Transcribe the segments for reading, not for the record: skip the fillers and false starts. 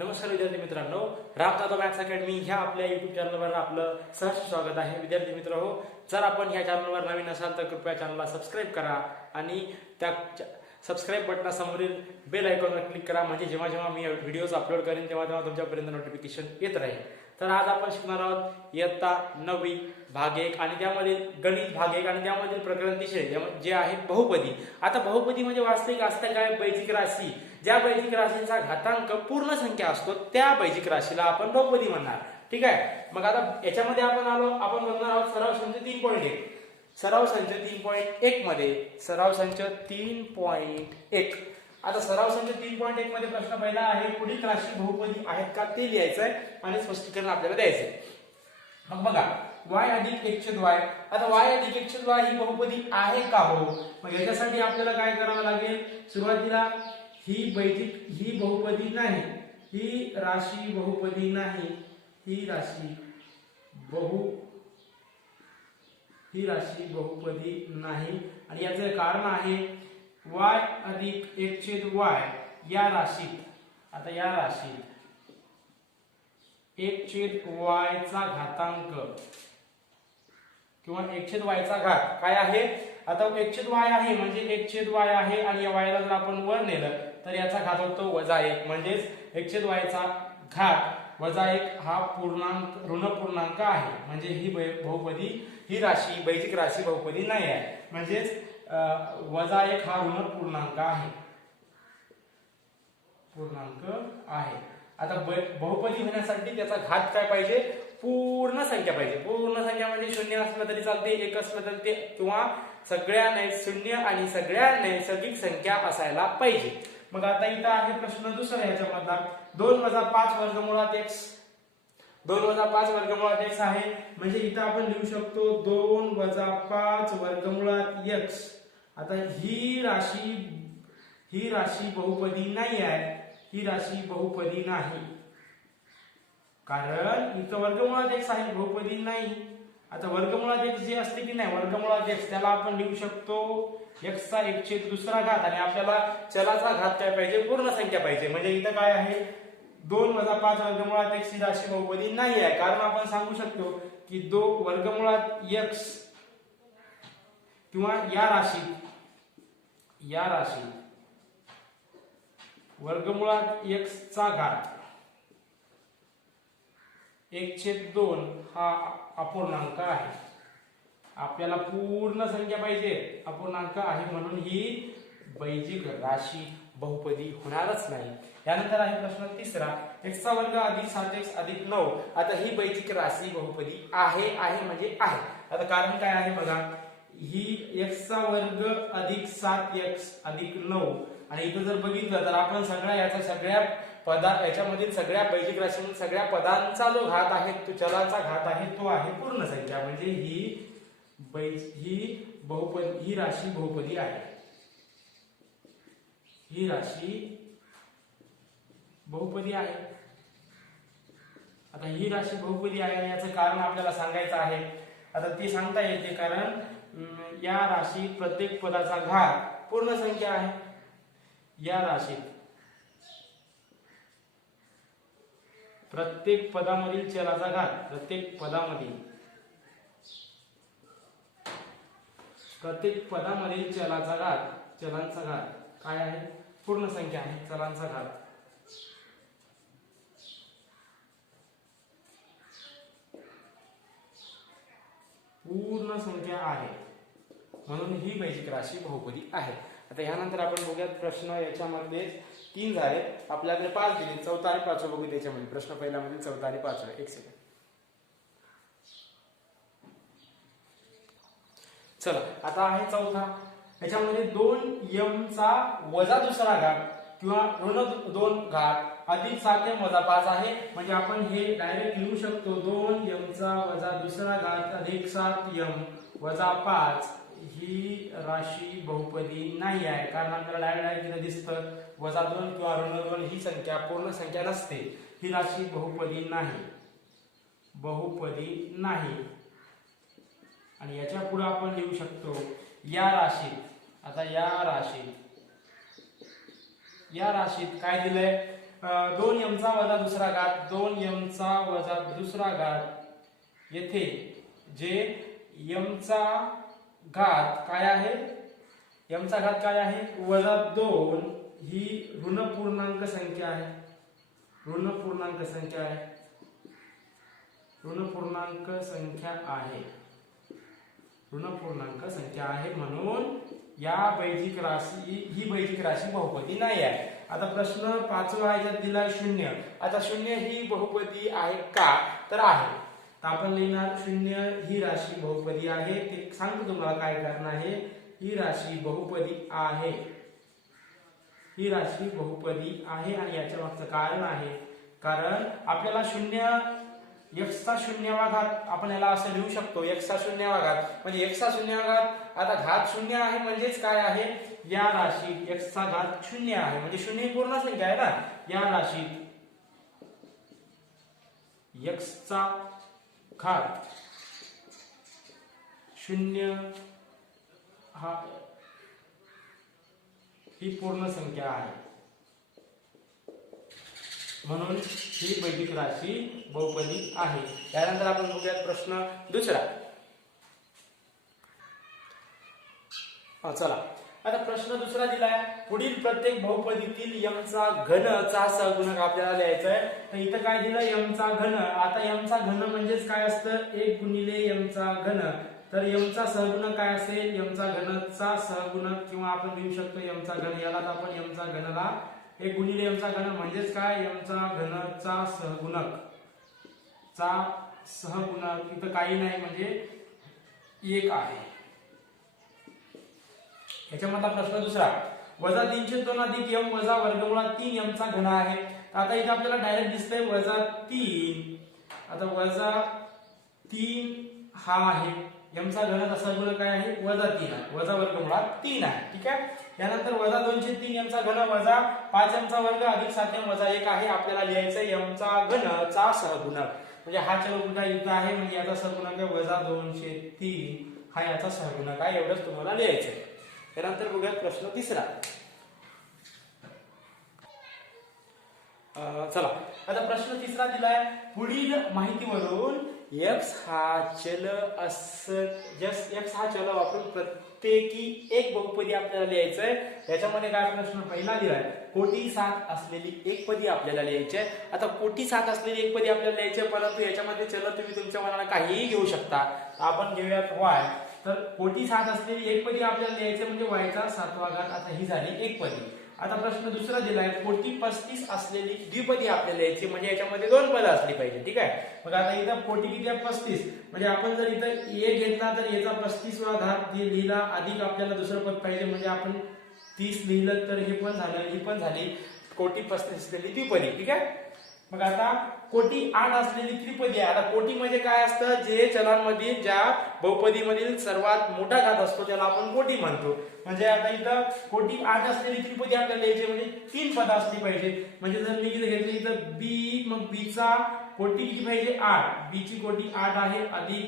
नमस्कार विद्यार्थी मित्रांनो, रामदादा मॅथ्स अकॅडमी ह्या आपल्या युट्यूब चॅनलवर आपलं सहर्ष स्वागत आहे. विद्यार्थी मित्र हो, जर आपण ह्या चॅनलवर नवीन असाल तर कृपया चॅनलला सबस्क्राईब करा आणि त्या सबस्क्राईब बटनासमोरील बेल आयकॉनवर क्लिक करा, म्हणजे जेव्हा जेव्हा मी व्हिडिओज अपलोड करेन तेव्हा तेव्हा तुमच्यापर्यंत नोटिफिकेशन येत राहील. तर आज आपण शिकणार आहोत इयत्ता 9वी भाग 1 आणि त्यामधील गणित भाग 1 आणि त्यामधील प्रकरण 3 जे आहे बहुपदी. आता बहुपदी म्हणजे वास्तविक असतं काय, बैजिक राशी. ज्या बैजिक राशींचा घातांक पूर्ण संख्या असतो त्या बैजिक राशीला आपण बहुपदी म्हणणार. ठीक आहे. मग आता याच्यामध्ये आपण बघणार आहोत सराव संच 3.1. सराव संच 3.1 मध्ये सराव संच 3.1. आता सराव संच 3.1 मध्ये प्रश्न पहिला आहे, पुढील राशी बहुपदी आहेत का ते लिहायचं आहे आणि स्पष्टीकरण आपल्याला द्यायचंय. मग बघा, y अधिक x/y. आता y अधिक x/y ही बहुपदी आहे का हो? मग याच्यासाठी आपल्याला काय करावं लागेल, सुरुवातीला ही बहुपदी नाही, ही राशी बहुपदी नाही, ही राशी बहुपदी नाही. आणि याचे कारण आहे y अधिक x/y या राशीत. आता या राशीत x/y चा घातांक किंवा x/y चा घात काय आहे. आता x/y आहे म्हणजे x/y आहे आणि या y ला जर आपण वर नेलं तर याचा घात होतो -1, म्हणजेच x/y चा घात -1 हा ऋण पूर्णांक आहे. म्हणजे ही बहुपदी, ही राशी बैजिक राशी बहुपदी नाही आहे, म्हणजेच -1 हा ऋण पूर्णांक आहे. आता बहुपदी होण्यासाठी त्याचा घात काय पाहिजे, पूर्ण संख्या पाहिजे. पूर्ण संख्या म्हणजे 0 असलं तरी चालते, 1 असलं तरी ते, किंवा सगळ्या 0 आणि सगळ्या नैसर्गिक संख्या असायला पाहिजे. मग आता इथं आहे प्रश्न दुसरा याच्यामधला, 2 - 5 वर्गमुळात x. 2 - 5 वर्गमुळात x आहे, म्हणजे इथं आपण लिहू शकतो 2 - 5 वर्गमुळात x. आता ही राशी बहुपदी नाही आहे, ही राशी बहुपदी नाही, कारण इथं वर्गमुळात x आहे, बहुपदी नाही. आता वर्गमुळात x जे असते की नाही, वर्गमुळात x त्याला आपण लिहू शकतो x चा 1/2 घात, आणि आपल्याला चलाचा घात काय पाहिजे, पूर्ण संख्या पाहिजे. म्हणजे इथं काय आहे, 2 - 5 वर्गमुळात x ही राशी बहुपदी नाही आहे, कारण आपण सांगू शकतो की वर्गमुळात x किंवा या राशीत वर्गमुळात x चा घात 1/2 हा अपूर्णांक आहे. आपल्याला पूर्ण संख्या पाहिजे, अपूर्णांक आहे, म्हणून ही बैजिक राशी बहुपदी होणारच नाही. यानंतर आहे प्रश्न तिसरा, x² अधिक 7x अधिक 9. आता ही बैजिक राशी बहुपदी आहे म्हणजे आहे. आता कारण काय आहे बघा, ही x² अधिक 7x अधिक 9, आणि इथं जर बघितलं तर आपण याच्यामधील सगळ्या बैजिक राशीमधील सगळ्या पदांचा जो घात आहे, तो चलाचा घात आहे, तो आहे पूर्ण संख्या. म्हणजे ही राशी बहुपदी आहे. ही राशी बहुपदी आहे. आता ही राशी बहुपदी आहे याचं कारण आपल्याला सांगायचं आहे. आता ते सांगता येते, कारण या राशीत प्रत्येक पदाचा घात पूर्ण संख्या आहे. या राशीत प्रत्येक पदामधील चलाचा घात, प्रत्येक पदामधील चलांचा घात काय आहे, पूर्ण संख्या आहे. चलांचा घात पूर्ण संख्या आहे, म्हणून ही बैजिक राशी बहुपदी आहे. आता यानंतर आपण बघूयात प्रश्न. याच्यामध्ये 3 झाले, आपल्याकडे 5 दिले, 4था आणि 5वा बघू. त्याच्यामध्ये प्रश्न पहिला मध्ये 4था आणि 5वा. एक सेकंड. चला, आता आहे 4था. याच्यामध्ये 2m चा -2 घात किंवा ऋण 2 घात अधिक 7m - 5 आहे. म्हणजे आपण हे डायरेक्ट लिहू शकतो, 2m चा -2 घात अधिक 7m - 5 ही राशी बहुपदी नाही आहे, कारण आपल्याला डायरेक्ट इथे दिसतं -2 किंवा ऋण 2 ही संख्या पूर्ण संख्या नसते. ही राशी बहुपदी नाही. आणि याच्या पुढे आपण लिहू शकतो या राशीत. आता या राशीत काय दिलंय, 2m चा वजा दुसरा घात, 2m चा वजा दुसरा घात, येथे जे m चा घात काय आहे, m चा घात काय आहे वजा 2, ही ऋण पूर्णांक संख्या आहे, ऋण पूर्णांक संख्या आहे, ऋण पूर्णांक संख्या आहे, ऋण पूर्णांक संख्या आहे, म्हणून या बैजिक राशी ही बैजिक राशी बहुपदी नाही आहे. आता प्रश्न 5वा याच्यात दिला 0. आता 0 ही बहुपदी आहे का, तर आहे. तर आपण लिहिणार 0 ही राशी बहुपदी आहे. ते सांगतो तुम्हाला काय कारण आहे. ही राशी बहुपदी आहे, ही राशी बहुपदी आहे आणि याच्या मागचं कारण आहे, कारण आपल्याला 0 x चा शून्यवा घात आपण याला असं लिहू शकतो, x चा शून्यवा घात म्हणजे x चा शून्यवा घात. आता घात 0 आहे म्हणजेच काय आहे, या राशीत x चा घात 0 आहे म्हणजे 0 ही पूर्ण संख्या आहे ना. या राशीत x चा घात 0 हा ही पूर्ण संख्या आहे, म्हणून ही बैजिक राशी बहुपदी आहे. त्यानंतर आपण बघूयात प्रश्न दुसरा. चला आता प्रश्न दुसरा दिलाय, पुढील प्रत्येक बहुपदीतील m चा घन चा सहगुणक आपल्याला लिहायचा आहे. तर इथं काय दिलं m चा घन. आता m चा घन म्हणजेच काय असतं 1 गुणिले m चा घन. तर m चा सहगुणक काय असेल, m चा घनचा सहगुणक किंवा आपण लिहू शकतो m चा घन. याला आपण m चा घनला 1 गुणिले m चा घन म्हणजेच काय m चा घनचा सहगुणक, चा सहगुणक इथं काही नाही म्हणजे 1 आहे. याच्यामध्ये प्रश्न दुसरा, वजा 302 अधिक m वजा वर्गमुळात 3m चा घन आहे. आता इथे आपल्याला डायरेक्ट दिसतंय वजा 3. आता वजा 3 हा आहे, m चा घन सहगुणक काय आहे वजा 3 आहे, वजा वर्गमुळात 3 आहे. ठीक आहे. यानंतर वजा 203 m चा घन वजा 5m चा वर्ग अधिक 7m वजा 1 आहे. आपल्याला लिहायचं m चा घन चा सहगुणक म्हणजे हा चल कुठला इथं आहे म्हणजे याचा सहगुणक आहे वजा 203, हा याचा सहगुणक आहे. एवढंच तुम्हाला लिहायचं आहे. त्यानंतर बघूया प्रश्न तिसरा. चला आता प्रश्न तिसरा दिलाय, पुढील माहितीवरून x हा चल x हा चल वापरून प्रत्येकी एक बहुपदी आपल्याला लिहायचं आहे. याच्यामध्ये काय प्रश्न पहिला दिलाय, कोटी 7 असलेली एकपदी आपल्याला लिहायची आहे. आता कोटी 7 असलेली एकपदी आपल्याला लिहायची आहे, परंतु याच्यामध्ये चल तुम्ही तुमच्या मनाला काहीही घेऊ शकता. आपण घेऊयात y. तर कोटी 7 असलेली एकपदी आपल्याला लिहायचं म्हणजे y चा 7वा घात. आता ही झाली एकपदी. आता प्रश्न दुसरा दिलाय, कोटी 35 असलेली द्विपदी आपल्याला लिहायची म्हणजे याच्यामध्ये 2 पद असली पाहिजे. ठीक आहे. मग आता इथं कोटी किती आहे 35 म्हणजे आपण जर इथं a घेतला तर याचा 35वा घात लिहिला अधिक आपल्याला दुसरं पद पाहिजे म्हणजे आपण 30 लिहिलं तर हे पण झालं, ही पण झाली कोटी 35 असलेली द्विपदी. ठीक आहे. मग आता कोटी 8 असलेली त्रिपदी आहे. आता कोटी म्हणजे काय असतं, जे चलांमधील ज्या बहुपदीमधील सर्वात मोठा घात असतो त्याला आपण कोटी म्हणतो. म्हणजे आता इथं कोटी 8 असलेली त्रिपदी आपल्याला लिहायची म्हणजे 3 पद असली पाहिजे. म्हणजे जर मी इथं घेतलं इथं b, मग b चा कोटी किती पाहिजे 8, b ची कोटी 8 आहे अधिक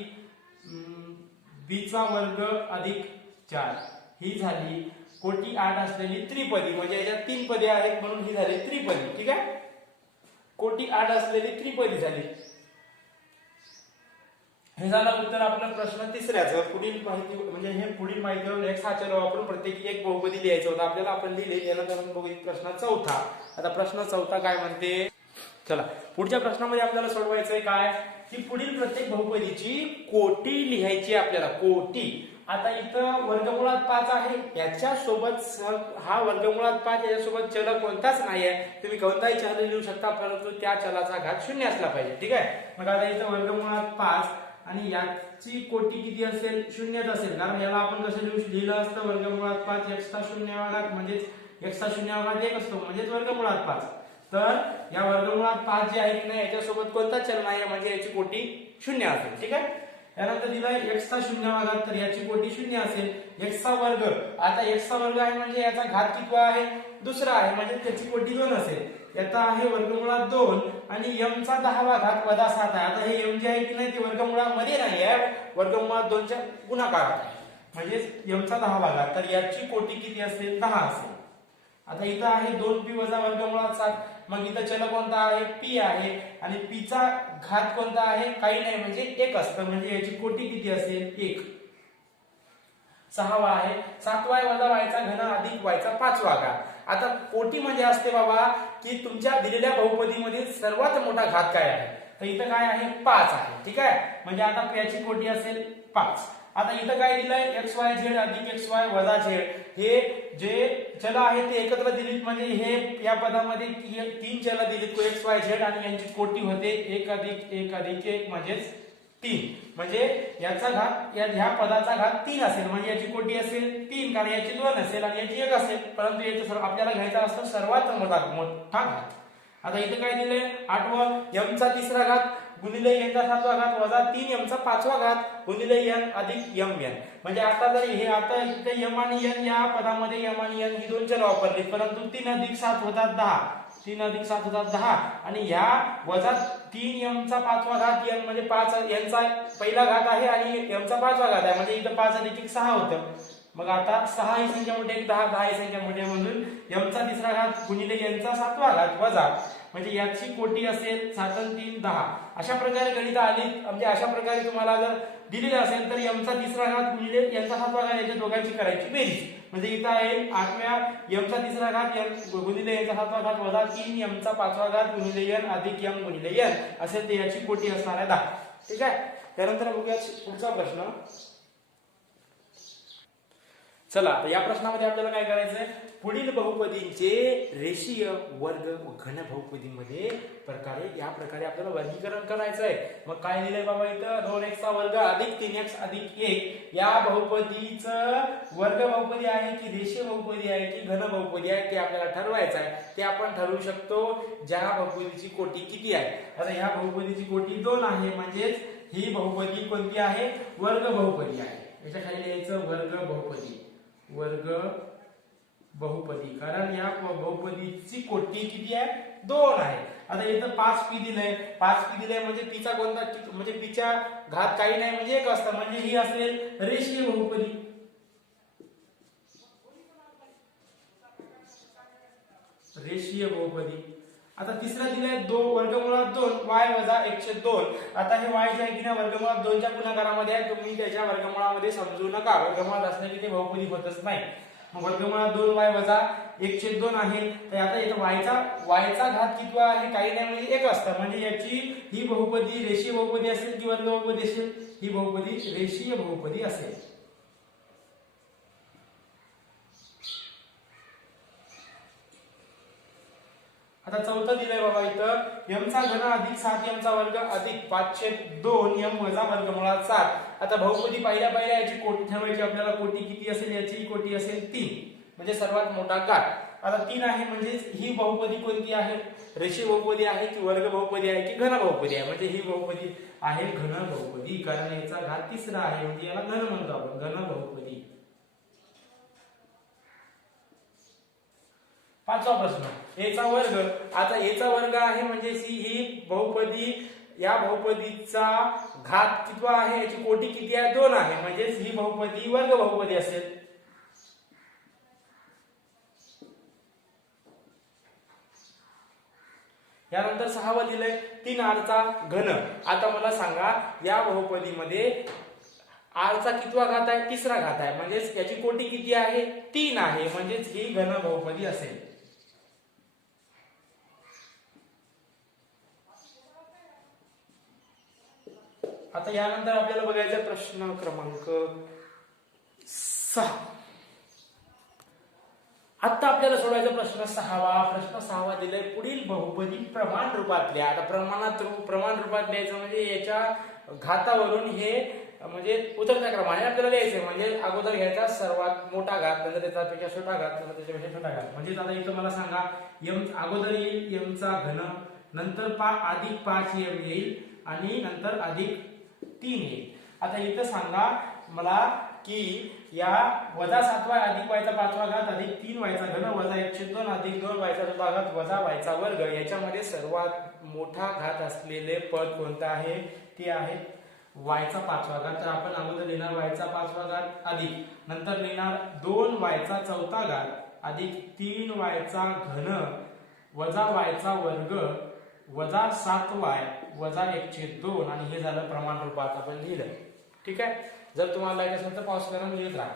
b चा वर्ग अधिक 4, ही झाली कोटी 8 असलेली त्रिपदी. म्हणजे याच्यात 3 पदे आहेत म्हणून ही झाली त्रिपदी. ठीक आहे. कोटी 8 असलेली त्रिपदी झाली. हे झालं उत्तर आपलं प्रश्न तिसऱ्याचं. पुढील माहिती म्हणजे हे पुढील माहितीवरून x हा चल वापरून प्रत्येकी एक बहुपदी लिहायचं होतं आपल्याला, आपण लिहिले. यानंतर आपण बघू प्रश्न चौथा. आता प्रश्न चौथा काय म्हणते, चला पुढच्या प्रश्नामध्ये आपल्याला सोडवायचंय काय की पुढील प्रत्येक बहुपदीची कोटी लिहायची आपल्याला, कोटी. आता इथं वर्गमुळात 5 आहे, याच्या सोबत हा वर्गमुळात 5 याच्यासोबत चल कोणताच नाही आहे. तुम्ही कोणताही चल लिहू शकता परंतु त्या चलाचा घात 0 असला पाहिजे. ठीक आहे. मग आता इथं वर्गमुळात 5 आणि याची कोटी किती असेल 0च असेल, कारण याला आपण कसं लिहिलं असतं वर्गमुळात 5 x चा शून्यवा घात म्हणजेच x चा शून्यवा घात 1 असतो म्हणजेच वर्गमुळात 5. तर या वर्गमुळात 5 जे आहे की नाही याच्यासोबत कोणताच चल नाही म्हणजे याची कोटी 0 असेल. ठीक आहे. यानंतर दिलाय x चा शून्यवा घात, तर याची कोटी 0 असेल. x चा वर्ग, आता x चा वर्ग आहे म्हणजे याचा घात किती आहे दुसरा आहे म्हणजे त्याची कोटी 2 असेल. याचा आहे वर्गमुळात 2 आणि m चा 10वा घात वजा 7 आहे. आता हे m जे आहे की नाही ते वर्गमुळामध्ये नाही आहे, वर्गमुळात 2 च्या गुणाकारात आहे म्हणजे m चा 10वा घात. तर याची कोटी किती असेल 10 असेल. आता इथं आहे 2p वजा वर्गमुळात 7. मग इथं चल कोणता आहे पी आहे आणि पीचा घात कोणता आहे काही नाही म्हणजे एक असतं म्हणजे याची कोटी किती असेल एक. सहावा आहे 7y वजा yचा घन अधिक yचा 5वा घात. आता कोटी म्हणजे असते बाबा की तुमच्या दिलेल्या बहुपदीमधील सर्वात मोठा घात काय आहे तर इथं काय आहे 5 आहे ठीक आहे म्हणजे आता याची कोटी असेल 5. आता इथं काय दिलंय xyz अधिक xy वजा z हे जे चल आहे ते एकत्र दिलीत म्हणजे हे या पदामध्ये तीन चल दिलीत xyz आणि यांची कोटी होते 1 अधिक 1 अधिक 1 म्हणजेच 3 म्हणजे याचा घात ह्या पदाचा घात 3 असेल म्हणजे याची कोटी असेल 3 कारण याची 2 असेल आणि याची 1 असेल परंतु याचा आपल्याला घ्यायचा असतो सर्वात मोठा घात. आता इथे काय दिलंय 8वं m चा तिसरा घात गुणिले n चा 7वा घात वजा 3m चा 5वा घात गुणिले n अधिक mn म्हणजे आता जर हे आता इथे m आणि n या पदामध्ये m आणि n ही दोन चल वापरली परंतु 3 अधिक 7 होतात 10 3 अधिक 7 होतात 10 आणि ह्या वजा 3m चा 5वा घात n म्हणजे 5 n चा पहिला घात आहे आणि m चा 5वा घात आहे म्हणजे इथं 5 अधिक 6 होतं. मग आता 6 ही संख्या मोठी 10 10 ही संख्या मोठी म्हणून m चा तिसरा घात गुणिले n चा 7वा घात वजा म्हणजे याची कोटी असेल 7 आणि 3 10. अशा प्रकारे गणित आली म्हणजे अशा प्रकारे तुम्हाला जर दिलेलं असेल तर m चा तिसरा घात गुणिले n चा 7वा घात याच्या दोघांची करायची बेरीज म्हणजे इथं आहे 8व्या m चा तिसरा घात n गुणिले n चा 7वा घात वजा 3m चा 5वा घात गुणिले n अधिक m गुणिले n असेल ते याची कोटी असणार आहे 10. ठीक आहे त्यानंतर बघूया पुढचा प्रश्न. चला आता या प्रश्नामध्ये आपल्याला काय करायचंय पुढील बहुपदींचे रेषीय वर्ग व घन बहुपदीमध्ये या प्रकारे आपल्याला वर्गीकरण करायचं आहे. मग काय लिहिलंय बाबा इथं 2x चा वर्ग अधिक 3x अधिक 1 या बहुपदीचं वर्ग बहुपदी आहे की रेषीय बहुपदी आहे की घन बहुपदी आहे ते आपल्याला ठरवायचं आहे. ते आपण ठरवू शकतो ज्या बहुपदीची कोटी किती आहे. आता ह्या बहुपदीची कोटी 2 आहे म्हणजेच ही बहुपदी कोणती आहे वर्ग बहुपदी आहे. याच्या खाली लिहायचं वर्ग बहुपदी कारण या बहुपदीची कोटी किती आहे 2 आहे. आता इथं 5p दिलंय म्हणजे पीचा कोणता म्हणजे पीच्या घात काही नाही म्हणजे एक असतं म्हणजे ही असेल रेषीय बहुपदी. आता तिसरा दिलाय 2 वर्गमुळात 2 y वजा 1/2. आता हे y जे आहे की नाही वर्गमुळात 2 च्या गुणाकारामध्ये आहे तुम्ही त्याच्या वर्गमुळामध्ये समजू नका वर्गमुळात असले की ते बहुपदी होतच नाही. मग वर्गमुळात 2y वजा 1/2 आहे तर आता इथे y चा घात किती आहे काही नाही म्हणजे एक असतं म्हणजे याची ही बहुपदी रेषीय बहुपदी असेल की वर्ग बहुपदी असेल ही बहुपदी रेषीय बहुपदी असेल. आता चौथा दिलाय बाबा इथं m चा घन अधिक 7m चा वर्ग अधिक 5/2m वजा वर्गमुळात 7. आता बहुपदी पहिल्या याची कोटी ठेवायची आपल्याला कोटी किती असेल याची कोटी असेल 3 म्हणजे सर्वात मोठा घात. आता 3 आहे म्हणजे ही बहुपदी कोणती आहे रेषीय बहुपदी आहे की वर्ग बहुपदी आहे की घन बहुपदी आहे म्हणजे ही बहुपदी आहे घन बहुपदी कारण याचा घात तिसरा आहे म्हणजे याला घन म्हणतो आपण घन बहुपदी. पाचवा प्रश्न a चा वर्ग. आता a चा वर्ग आहे म्हणजे ही बहुपदी या बहुपदीचा घात किती आहे याची कोटी किती आहे 2 आहे म्हणजे ही बहुपदी वर्ग बहुपदी असेल. यानंतर 6वं दिलंय 3r चा घन. आता मला सांगा या बहुपदीमध्ये r चा कितवा घात आहे तिसरा घात आहे म्हणजेच याची कोटी किती आहे 3 आहे म्हणजेच ही घन बहुपदी असेल. आता यानंतर आपल्याला बघायचा प्रश्न क्रमांक 6. आता आपल्याला सोडवायचा प्रश्न 6वा दिलाय पुढील बहुपदी प्रमाण रूपातल्या. आता प्रमाण रूपात द्यायचं म्हणजे याच्या घातावरून हे म्हणजे उतरत्या क्रमाने आपल्याला लिहायचं म्हणजे अगोदर घ्यायचा सर्वात मोठा घात नंतर त्याच्यापेक्षा छोटा घात नंतर त्याच्यापेक्षा छोटा घात म्हणजे आता इथं मला सांगा m अगोदर येईल m चा घन नंतर अधिक 5m येईल आणि नंतर अधिक 3 येईल. आता इथं सांगा मला की या वजा 7y अधिक y चा 5वा घात अधिक 3y चा घन वजा 1/2 अधिक 2y चा 2वा घात वजा y चा वर्ग याच्यामध्ये सर्वात मोठा घात असलेले पद कोणतं आहे ते आहे y चा 5वा घात. तर आपण अगोदर लिहिणार y चा 5वा घात अधिक नंतर लिहिणार 2y चा 4था घात अधिक 3y चा घन वजा वायचा वर्ग वजा 7y वजा 1/2 आणि हे झालं प्रमाण रूपात आपण लिहिलं. ठीक आहे. जर तुम्हाला लागेल असेल तर पॉज करून लिहित राहा.